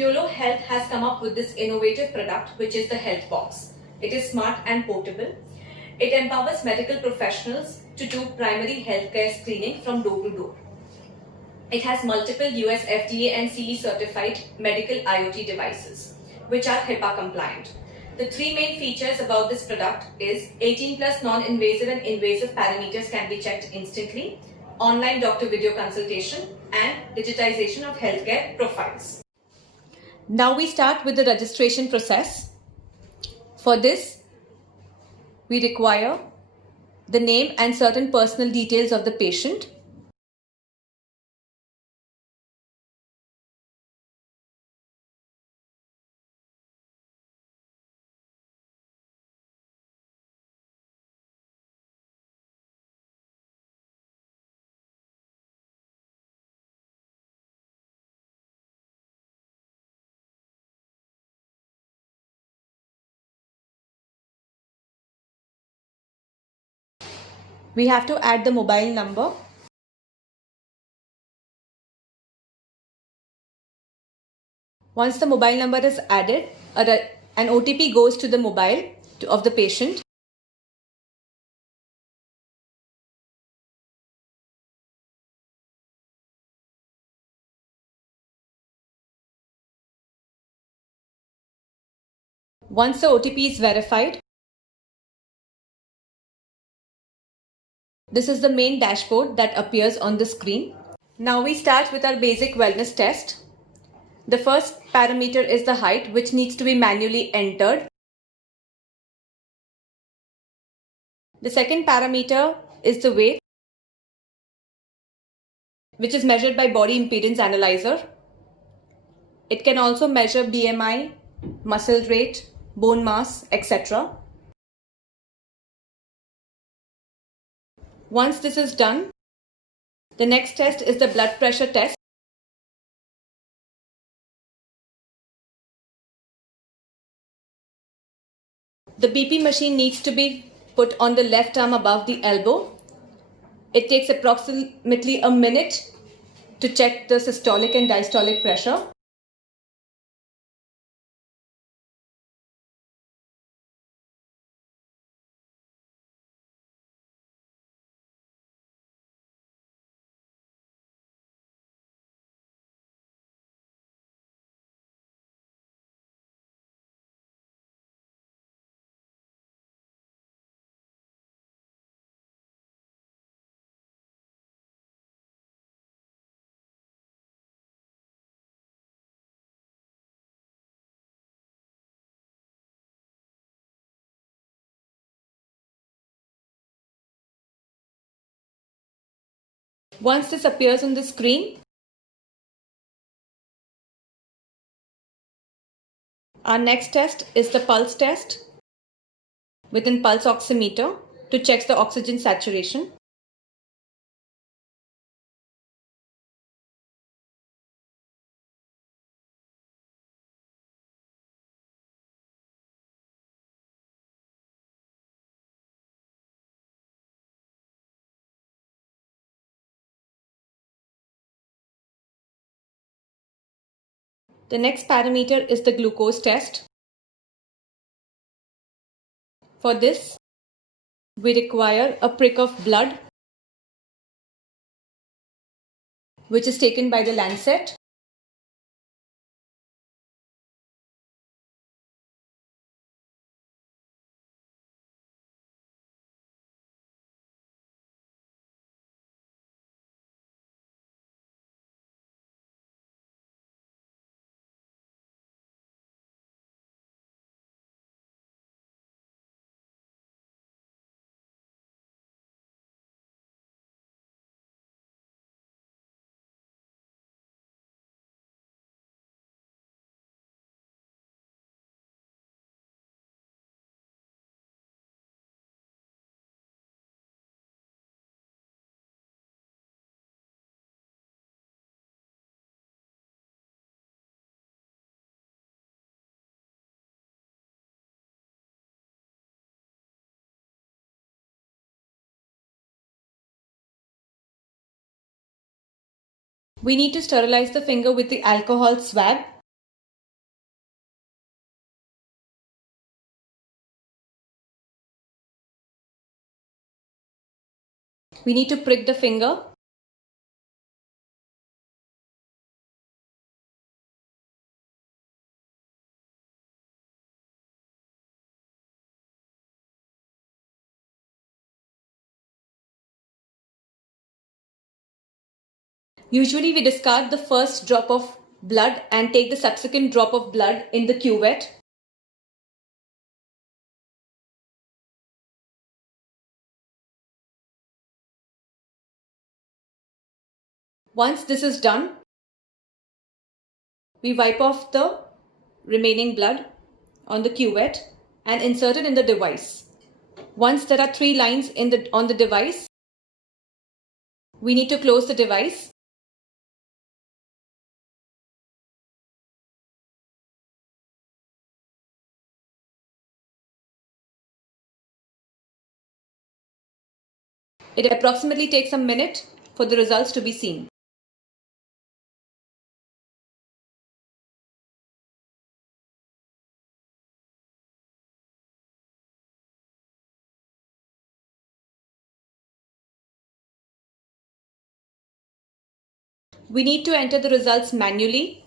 YOLO Health has come up with this innovative product, which is the Health Box. It is smart and portable. It empowers medical professionals to do primary healthcare screening from door to door. It has multiple US FDA and CE certified medical IoT devices, which are HIPAA compliant. The three main features about this product is 18 plus non-invasive and invasive parameters can be checked instantly, online doctor video consultation, and digitization of healthcare profiles. Now we start with the registration process. For this, we require the name and certain personal details of the patient. We have to add the mobile number. Once the mobile number is added, an OTP goes to the mobile of the patient. Once the OTP is verified, this is the main dashboard that appears on the screen. Now we start with our basic wellness test. The first parameter is the height, which needs to be manually entered. The second parameter is the weight, which is measured by body impedance analyzer. It can also measure BMI, muscle rate, bone mass, etc. Once this is done, the next test is the blood pressure test. The BP machine needs to be put on the left arm above the elbow. It takes approximately a minute to check the systolic and diastolic pressure. Once this appears on the screen, our next test is the pulse test with a pulse oximeter to check the oxygen saturation. The next parameter is the glucose test. For this, we require a prick of blood, which is taken by the lancet. We need to sterilize the finger with the alcohol swab. We need to prick the finger. Usually we discard the first drop of blood and take the subsequent drop of blood in the cuvette. Once this is done, we wipe off the remaining blood on the cuvette and insert it in the device. Once there are 3 lines on the device, we need to close the device. It approximately takes a minute for the results to be seen. We need to enter the results manually.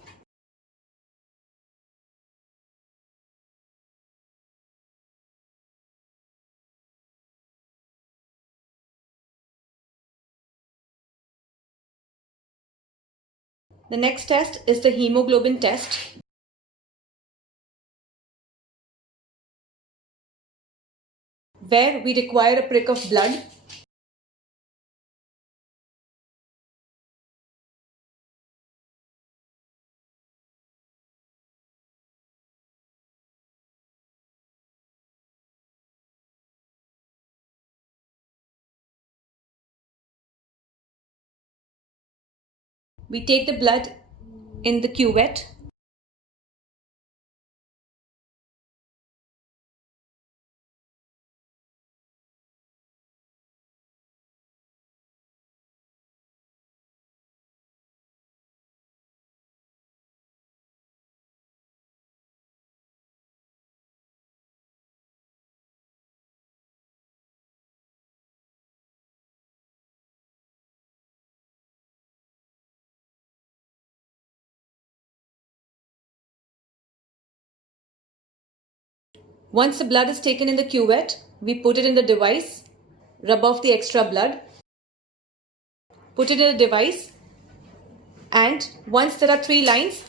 The next test is the hemoglobin test. Where we require a prick of blood. We take the blood in the cuvette. Once the blood is taken in the cuvette, we put it in the device, rub off the extra blood, put it in the device, and once there are 3 lines,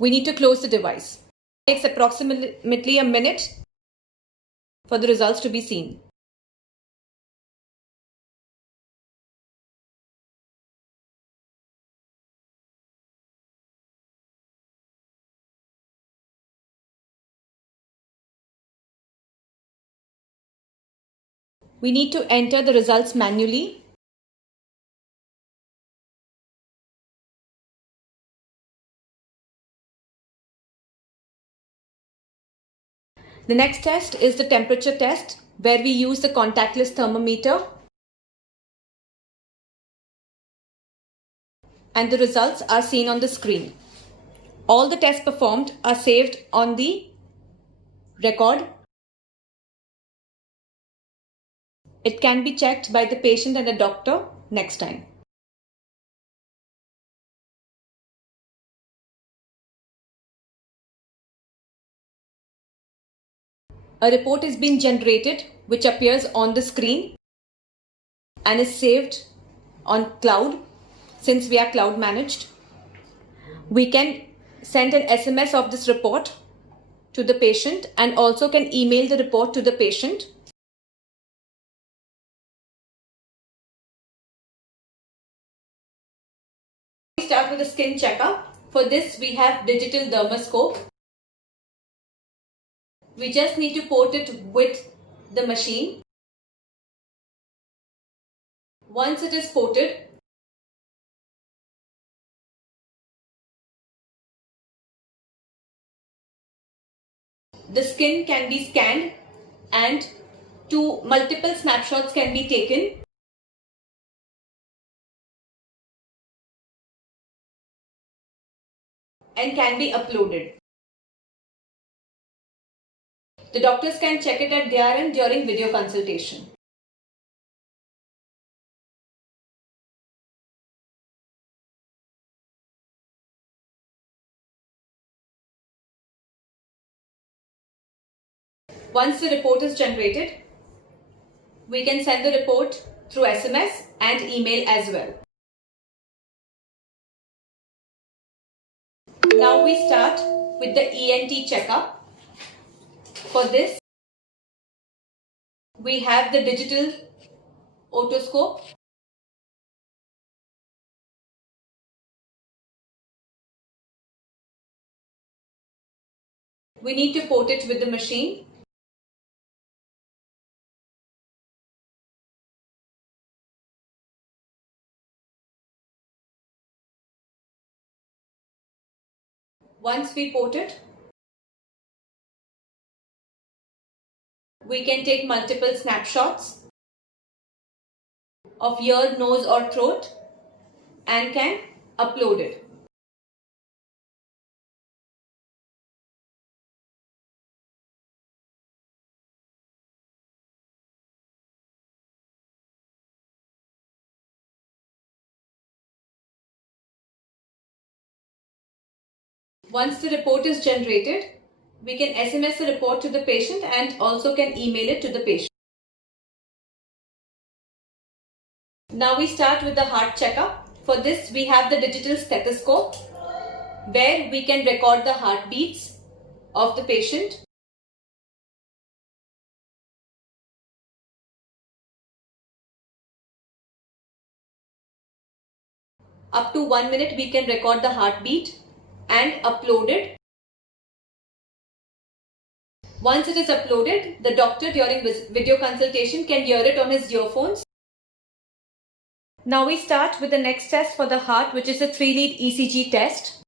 we need to close the device. It takes approximately a minute for the results to be seen. We need to enter the results manually. The next test is the temperature test, where we use the contactless thermometer. And the results are seen on the screen. All the tests performed are saved on the record. It can be checked by the patient and the doctor next time. A report is being generated which appears on the screen and is saved on cloud. Since we are cloud managed, we can send an SMS of this report to the patient and also can email the report to the patient. We start with a skin checkup. For this, we have digital dermoscope. We just need to port it with the machine. Once it is ported, the skin can be scanned and multiple snapshots can be taken. And can be uploaded. The doctors can check it at their end during video consultation. Once the report is generated, we can send the report through SMS and email as well. Now we start with the ENT checkup. For this, we have the digital otoscope. We need to port it with the machine. Once we port it, we can take multiple snapshots of ear, nose or throat and can upload it. Once the report is generated, we can SMS the report to the patient and also can email it to the patient. Now we start with the heart checkup. For this, we have the digital stethoscope where we can record the heartbeats of the patient. Up to 1 minute, we can record the heartbeat and upload it. Once it is uploaded, the doctor during video consultation can hear it on his earphones. Now we start with the next test for the heart, which is a 3-lead ECG test.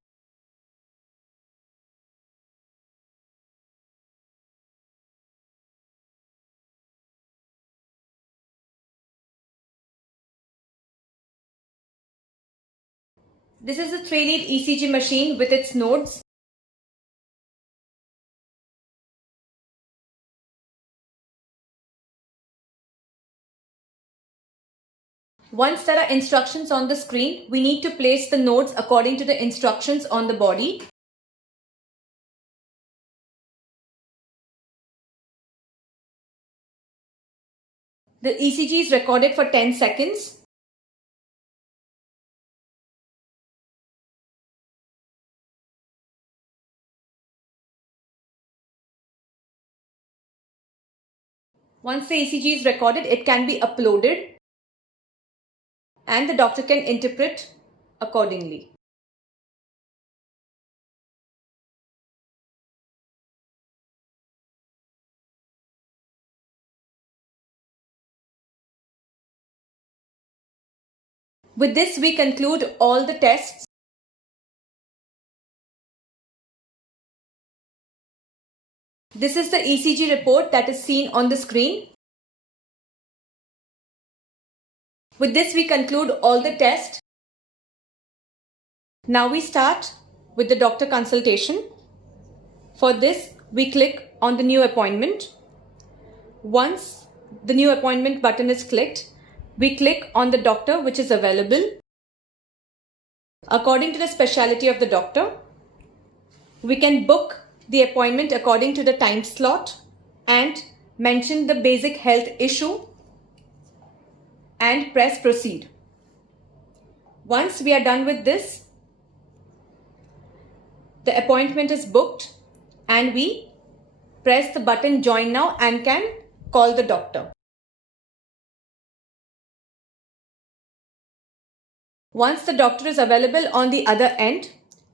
This is a 3-lead ECG machine with its nodes. Once there are instructions on the screen, we need to place the nodes according to the instructions on the body. The ECG is recorded for 10 seconds. Once the ECG is recorded, it can be uploaded and the doctor can interpret accordingly. With this, we conclude all the tests. This is the ECG report that is seen on the screen. With this, we conclude all the tests. Now we start with the doctor consultation. For this, we click on the new appointment. Once the new appointment button is clicked, we click on the doctor which is available. According to the specialty of the doctor, we can book the appointment according to the time slot and mention the basic health issue and press proceed. Once we are done with this, the appointment is booked and we press the button join now and can call the doctor. Once the doctor is available on the other end,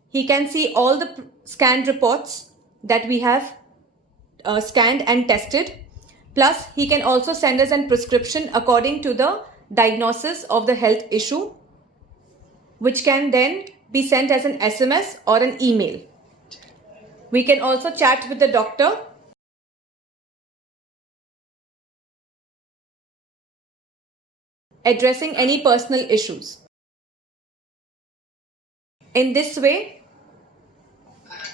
he can see all the scanned reports that we have scanned and tested. Plus, he can also send us a prescription according to the diagnosis of the health issue, which can then be sent as an SMS or an email. We can also chat with the doctor addressing any personal issues. In this way,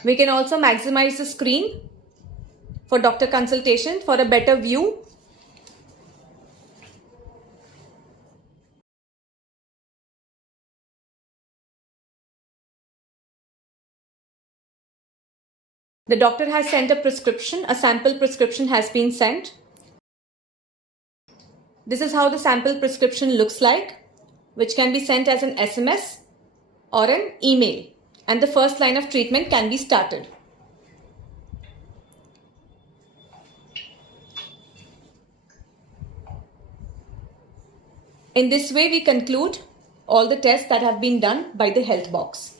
we can also maximize the screen for doctor consultation for a better view. The doctor has sent a prescription, a sample prescription has been sent. This is how the sample prescription looks like, which can be sent as an SMS or an email, and the first line of treatment can be started. In this way, we conclude all the tests that have been done by the health box.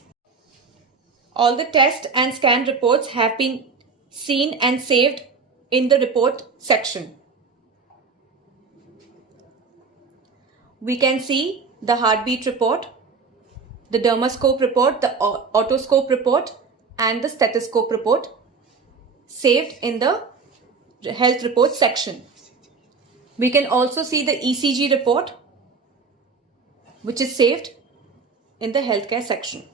All the test and scan reports have been seen and saved in the report section. We can see the heartbeat report, the dermoscope report, the otoscope report, and the stethoscope report saved in the health report section. We can also see the ECG report, which is saved in the healthcare section.